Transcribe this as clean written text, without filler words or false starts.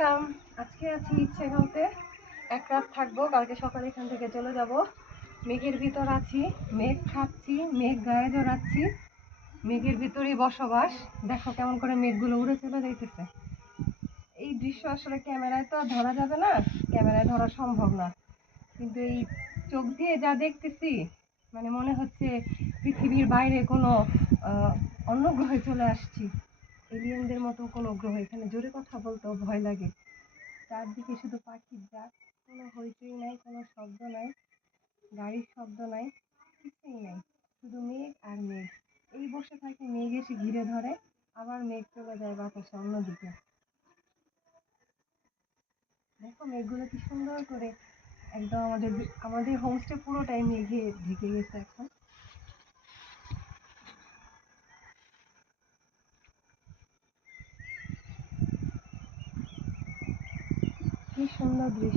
কাম আজকে আছি ইচ্ছেঘাতে, এক রাত থাকবো, কালকে সকালে এখান থেকে চলে যাব। মেঘের ভিতর আছি, মেঘ খাচ্ছি, মেঘ গায়ে জড়াচ্ছি, মেঘের ভিতরেই বসবাস। দেখো কেমন করে মেঘগুলো উড়ে চলে যাইতেছে। এই দৃশ্য আসলে ক্যামেরায় তো ধরা যাবে না, ক্যামেরায় ধরা সম্ভব না, কিন্তু এই চোখ দিয়ে যা দেখতেছি মানে মনে হচ্ছে পৃথিবীর বাইরে কোনো অন্য গ্রহে চলে আসছি, এলিয়েনদের মতো কোনো গ্রহ। এখানে জোরে কথা বলতেও ভয় লাগে। চারদিকে শুধু পাখির ডাক, কোনো হইচই নাই, কোনো শব্দ নাই, গাড়ির শব্দ নাই, কিছুই নাই, শুধু মেঘ আর মেঘ। এই বসে থাকি, মেঘ এসে ঘিরে ধরে, আবার মেঘ চলে যায় বাতাসে অন্যদিকে। দেখো মেঘগুলো কি সুন্দর করে একদম আমাদের আমাদের হোমস্টে পুরোটাই মেঘে ঢেকে গেছে এখন। কি সুন্দর দৃশ্য।